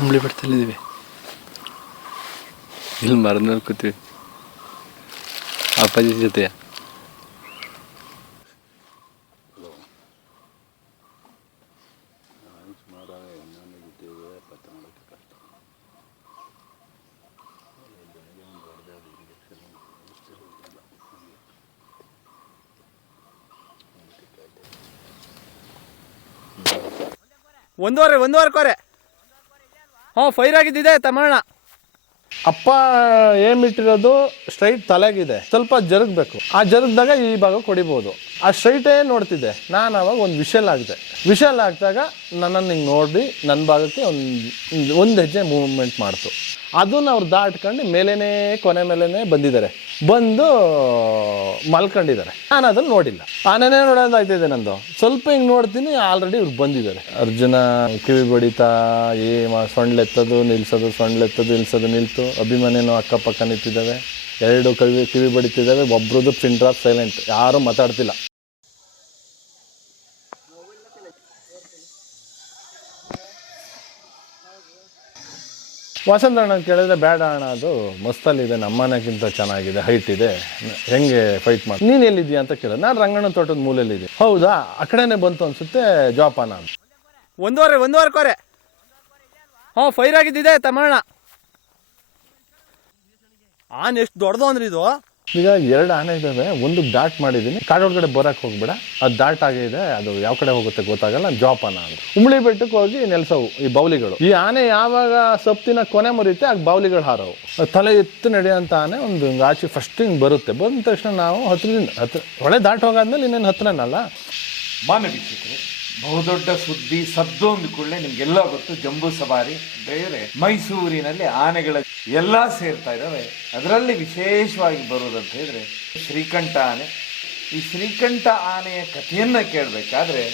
ಅಂಬ್ಳಿ ಬೆಟ್ಟದಲ್ಲಿದ್ದೀವಿ ಇಲ್ಲಿ ಮರದ ಮೇಲೆ ಕೂತೀವಿ. ಅಪ್ಪಾಜಿ ಜೊತೆ ಒಂದೂವರೆ ಒಂದೂವರೆ ಕೋರೆ. ಹ್ಞೂ ಫೈರ್ ಆಗಿದ್ದಿದೆ ತಮಣ್ಣ ಅಪ್ಪ ಏಮ್ ಇಟ್ಟಿರೋದು ಸ್ಟ್ರೈಟ್ ತಲೆಗಿದೆ. ಸ್ವಲ್ಪ ಜರುಗಬೇಕು. ಆ ಜರುಗ್ದಾಗ ಈ ಭಾಗ ಕೊಡಿಬೋದು. ಆ ಸ್ಟ್ರೈಟೇ ನೋಡ್ತಿದ್ದೆ? ನಾನು ಅವಾಗ ಒಂದು ವಿಷಲ್ ಆಗಿದೆ. ವಿಷಲ್ ಆಗ್ದಾಗ ನನ್ನನ್ನು ಹಿಂಗೆ ನೋಡಿ ನನ್ನ ಭಾಗಕ್ಕೆ ಒಂದು ಒಂದು ಹೆಜ್ಜೆ ಮೂವ್ಮೆಂಟ್ ಮಾಡ್ತು. ಅದನ್ನ ಅವ್ರು ದಾಟ್ಕೊಂಡು ಮೇಲೇನೇ, ಕೊನೆ ಮೇಲೇನೆ ಬಂದಿದ್ದಾರೆ. ಬಂದು ಮಲ್ಕೊಂಡಿದ್ದಾರೆ. ನಾನು ಅದನ್ನು ನೋಡಿಲ್ಲ. ಆನೆನೇ ನೋಡೋದಾಗ್ತಿದೆ ನಂದು. ಸ್ವಲ್ಪ ಹಿಂಗೆ ನೋಡ್ತೀನಿ ಆಲ್ರೆಡಿ ಇವ್ರು ಬಂದಿದ್ದಾರೆ. ಅರ್ಜುನ, ಕಿವಿ ಬಡಿತಾ, ಏ ಸೊಂಡ್ಲೆತ್ತದು ನಿಲ್ಸೋದು ಸೊಂಡ್ಲೆತ್ತದು ನಿಲ್ಸೋದು, ನಿಲ್ತು. ಅಭಿಮಾನಿನೂ ಅಕ್ಕಪಕ್ಕ ನಿಂತಿದ್ದಾವೆ. ಎರಡು ಕವಿ, ಕಿವಿ ಬಡಿತಿದ್ದಾವೆ. ಒಬ್ರದ್ದು ಪಿನ್ ಸೈಲೆಂಟ್. ಯಾರೂ ಮಾತಾಡ್ತಿಲ್ಲ. ವಸಂತ ಅಣ್ಣ ಕೇಳಿದ್ರೆ ಬೇಡ ಅಣ್ಣ, ಅದು ಮಸ್ತಲ್ಲಿದೆ ನಮ್ಮನೆಗಿಂತ ಚೆನ್ನಾಗಿದೆ ಹೈಟ್ ಇದೆ. ಹೆಂಗೆ ಫೈಟ್ ಮಾಡಿ ನೀನು ಎಲ್ಲಿದ್ದೀಯ ಅಂತ ಕೇಳಿದೆ. ನಾನು ರಂಗಣ್ಣ ತೋಟದ ಮೂಲೆಯಲ್ಲಿದ್ದೆ ಹೌದಾ? ಆ ಕಡೆನೇ ಬಂತು ಅನ್ಸುತ್ತೆ ಜೋಪಾನ ಅಂತ. ಒಂದೂವರೆ ಒಂದೂವರೆ ಕೋರೆ. ಹ್ಞೂ ಫೈರ್ ಆಗಿದ್ದಿದೆ ತಮ್ಮಣ್ಣ. ಆನ್ ಎಷ್ಟು ದೊಡ್ಡದು ಅಂದ್ರೆ ಇದು? ಈಗ ಎರಡು ಆನೆ ಇದ್ದಾವೆ ಒಂದು ಡಾಟ್ ಮಾಡಿದ್ದೀನಿ. ಕಾಡೊಳಗಡೆ ಬರಕ್ಕೆ ಹೋಗ್ಬೇಡ. ಅದು ಡಾಟ್ ಆಗಿದೆ, ಅದು ಯಾವ ಕಡೆ ಹೋಗುತ್ತೆ ಗೊತ್ತಾಗಲ್ಲ, ಜೋಪಾನ ಅಂತ ಉಮ್ಳಿ ಬೆಟ್ಟಕ್ಕೆ ಹೋಗಿ ನೆಲೆಸವು ಈ ಬೌಲಿಗಳು. ಈ ಆನೆ ಯಾವಾಗ ಸಪ್ತಿನ ಕೊನೆ ಮುರಿಯುತ್ತೆ, ಆಗ ಬೌಲಿಗಳು ಹಾರವು. ತಲೆ ಎತ್ತು ನಡೆಯೋಂಥ ಆನೆ ಒಂದು ಆಚೆ ಫಸ್ಟ್ ಹಿಂಗೆ ಬರುತ್ತೆ. ಬಂದ ತಕ್ಷಣ ನಾವು ಹತ್ತಿರದಿಂದ ಹತ್ರ ಹೊಳೆ ದಾಟ್ ಹೋಗಾದ್ಮೇಲೆ ಇನ್ನೇನು ಹತ್ತಿರನಲ್ಲ ಮಾಮೆ ಬಹುದೊಡ್ಡ ಸುದ್ದಿ ಸದ್ದು ಅಂದ ಕೂಡಲೇ ನಿಮ್ಗೆಲ್ಲ ಗೊತ್ತು, ಜಂಬೂ ಸವಾರಿ, ಬೇರೆ ಮೈಸೂರಿನಲ್ಲಿ ಆನೆಗಳ ಎಲ್ಲ ಸೇರ್ತಾ ಇದ್ದಾವೆ ಅದರಲ್ಲಿ ವಿಶೇಷವಾಗಿ ಬರುವುದಂತ ಹೇಳಿದ್ರೆ ಶ್ರೀಕಂಠ ಆನೆ. ಈ ಶ್ರೀಕಂಠ ಆನೆಯ ಕಥೆಯನ್ನು ಕೇಳಬೇಕಾದ್ರೆ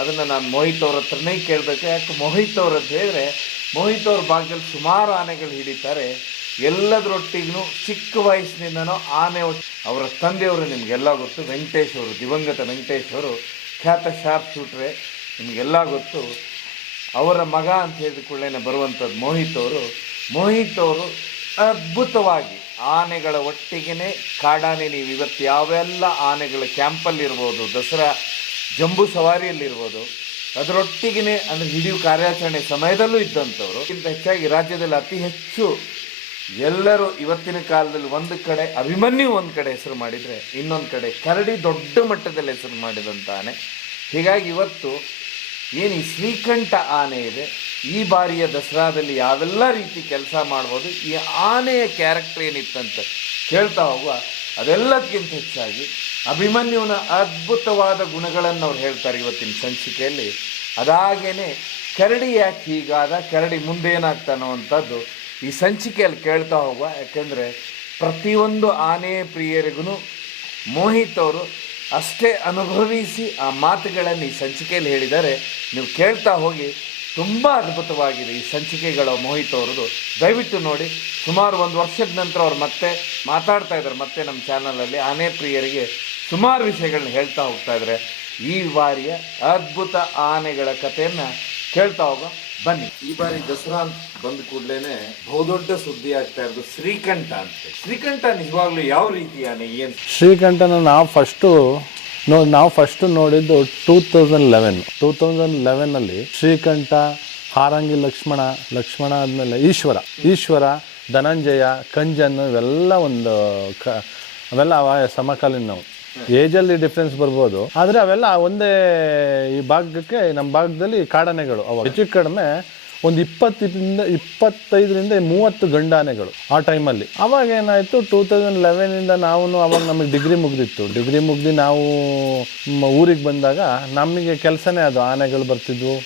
ಅದನ್ನ ನಾನು ಮೋಹಿತ್ ಅವ್ರ ಹತ್ರನೇ ಕೇಳಬೇಕು. ಯಾಕೆ ಮೋಹಿತ್ ಅವ್ರ ಅಂತ ಹೇಳಿದ್ರೆ ಮೋಹಿತ್ ಅವ್ರ ಭಾಗದಲ್ಲಿ ಸುಮಾರು ಆನೆಗಳು ಹಿಡಿತಾರೆ. ಎಲ್ಲದರೊಟ್ಟಿಗೂ ಚಿಕ್ಕ ವಯಸ್ಸಿನಿಂದನೂ ಆನೆ ಅವರ ತಂದೆಯವರು ನಿಮಗೆಲ್ಲ ಗೊತ್ತು, ವೆಂಕಟೇಶ್ ಅವರು, ದಿವಂಗತ ವೆಂಕಟೇಶ್ ಅವರು ಖ್ಯಾತ ಶಾರ್ಪ್ ಶೂಟ್ರೆ, ನಿಮಗೆಲ್ಲ ಗೊತ್ತು, ಅವರ ಮಗ ಅಂತ ಹೇಳಿದ ಕೂಡಲೇ ಬರುವಂಥದ್ದು ಮೋಹಿತ್ ಅವರು. ಮೋಹಿತ್ ಅವರು ಅದ್ಭುತವಾಗಿ ಆನೆಗಳ ಒಟ್ಟಿಗೆ ಕಾಡಾನೆ ನೀವು ಇವತ್ತು ಯಾವೆಲ್ಲ ಆನೆಗಳ ಕ್ಯಾಂಪಲ್ಲಿರ್ಬೋದು, ದಸರಾ ಜಂಬೂ ಸವಾರಿಯಲ್ಲಿರ್ಬೋದು ಅದರೊಟ್ಟಿಗೆ ಅಂದರೆ ಹಿಡಿಯು ಕಾರ್ಯಾಚರಣೆ ಸಮಯದಲ್ಲೂ ಇದ್ದಂಥವ್ರು. ಇಂತ ಹೆಚ್ಚಾಗಿ ರಾಜ್ಯದಲ್ಲಿ ಅತಿ ಹೆಚ್ಚು ಎಲ್ಲರೂ ಇವತ್ತಿನ ಕಾಲದಲ್ಲಿ ಒಂದು ಕಡೆ, ಅಭಿಮನ್ಯು ಒಂದು ಕಡೆ ಹೆಸರು ಮಾಡಿದರೆ ಇನ್ನೊಂದು ಕಡೆ ಕರಡಿ ದೊಡ್ಡ ಮಟ್ಟದಲ್ಲಿ ಹೆಸರು ಮಾಡಿದಂತಾನೆ. ಹೀಗಾಗಿ ಇವತ್ತು ಏನು ಈ ಶ್ರೀಕಂಠ ಆನೆ ಇದೆ, ಈ ಬಾರಿಯ ದಸರಾದಲ್ಲಿ ಯಾವೆಲ್ಲ ರೀತಿ ಕೆಲಸ ಮಾಡ್ಬೋದು, ಈ ಆನೆಯ ಕ್ಯಾರೆಕ್ಟರ್ ಏನಿತ್ತಂತ ಕೇಳ್ತಾ ಹೋಗುವ ಅದೆಲ್ಲದಕ್ಕಿಂತ ಹೆಚ್ಚಾಗಿ ಅಭಿಮನ್ಯುವಿನ ಅದ್ಭುತವಾದ ಗುಣಗಳನ್ನು ಅವ್ರು ಹೇಳ್ತಾರೆ ಇವತ್ತಿನ ಸಂಚಿಕೆಯಲ್ಲಿ. ಅದಾಗೇನೆ ಕರಡಿ ಯಾಕೆ ಹೀಗಾದ, ಕರಡಿ ಮುಂದೇನಾಗ್ತಾನೋ ಅಂಥದ್ದು ಈ ಸಂಚಿಕೆಯಲ್ಲಿ ಕೇಳ್ತಾ ಹೋಗುವ, ಯಾಕೆಂದರೆ ಪ್ರತಿಯೊಂದು ಆನೆ ಪ್ರಿಯರಿಗೂ ಮೋಹಿತ್ ಅವರು ಅಷ್ಟೇ ಅನುಭವಿಸಿ ಆ ಮಾತುಗಳನ್ನು ಈ ಸಂಚಿಕೆಯಲ್ಲಿ ಹೇಳಿದ್ದಾರೆ. ನೀವು ಕೇಳ್ತಾ ಹೋಗಿ, ತುಂಬ ಅದ್ಭುತವಾಗಿದೆ ಈ ಸಂಚಿಕೆಗಳ ಮೋಹಿತ್ ಅವರದು ದಯವಿಟ್ಟು ನೋಡಿ, ಸುಮಾರು ಒಂದು ವರ್ಷದ ನಂತರ ಅವ್ರು ಮತ್ತೆ ಮಾತಾಡ್ತಾ ಇದ್ದಾರೆ, ಮತ್ತೆ ನಮ್ಮ ಚಾನಲಲ್ಲಿ ಆನೆ ಪ್ರಿಯರಿಗೆ ಸುಮಾರು ವಿಷಯಗಳನ್ನ ಹೇಳ್ತಾ ಹೋಗ್ತಾ ಇದ್ದಾರೆ. ಈ ಬಾರಿಯ ಅದ್ಭುತ ಆನೆಗಳ ಕಥೆಯನ್ನು ಕೇಳ್ತಾ ಹೋಗೋ ಬನ್ನಿ, ಈ ಬಾರಿ ದಸರಾ ಬಂದ ಕೂಡಲೇ ಬಹುದೊಡ್ಡ ಸುದ್ದಿ ಆಗ್ತಾ ಇರೋದು ಶ್ರೀಕಂಠ ಅಂತ. ಶ್ರೀಕಂಠ ನಿಜವಾಗ್ಲೂ ಯಾವ ರೀತಿ ಆನೆ ಏನು? ಶ್ರೀಕಂಠನ ನಾವು ಫಸ್ಟು ನೋ, ನಾವು ಫಸ್ಟ್ ನೋಡಿದ್ದು two thousand eleven two thousand ಲೆವೆನಲ್ಲಿ Srikanta, Harangi Lakshmana Lakshmana ಆದಮೇಲೆ ಈಶ್ವರ ಈಶ್ವರ, ಧನಂಜಯ, ಕಂಜನ್ ಇವೆಲ್ಲ ಒಂದು ಕ, ಅವೆಲ್ಲ ಅವ ಏಜಲ್ಲಿ ಡಿಫ್ರೆನ್ಸ್ ಬರ್ಬೋದು. ಆದರೆ ಅವೆಲ್ಲ ಒಂದೇ ಈ ಭಾಗಕ್ಕೆ ನಮ್ಮ ಭಾಗದಲ್ಲಿ ಕಾಡಾನೆಗಳು ಅವಾಗ. ಹೆಚ್ಚು ಕಡಿಮೆ ಒಂದು ಇಪ್ಪತ್ತರಿಂದ ಇಪ್ಪತ್ತೈದರಿಂದ ಮೂವತ್ತು ಗಂಡಾನೆಗಳು ಆ ಟೈಮಲ್ಲಿ ಅವಾಗ ಏನಾಯಿತು ಟೂ ತೌಸಂಡ್ ಲೆವೆನಿಂದ ನಾವು ಅವಾಗ ನಮಗೆ ಡಿಗ್ರಿ ಮುಗ್ದಿತ್ತು. ಡಿಗ್ರಿ ಮುಗ್ದು ನಾವು ಊರಿಗೆ ಬಂದಾಗ ನಮಗೆ ಕೆಲಸನೇ ಅದು. ಆನೆಗಳು ಬರ್ತಿದ್ವು.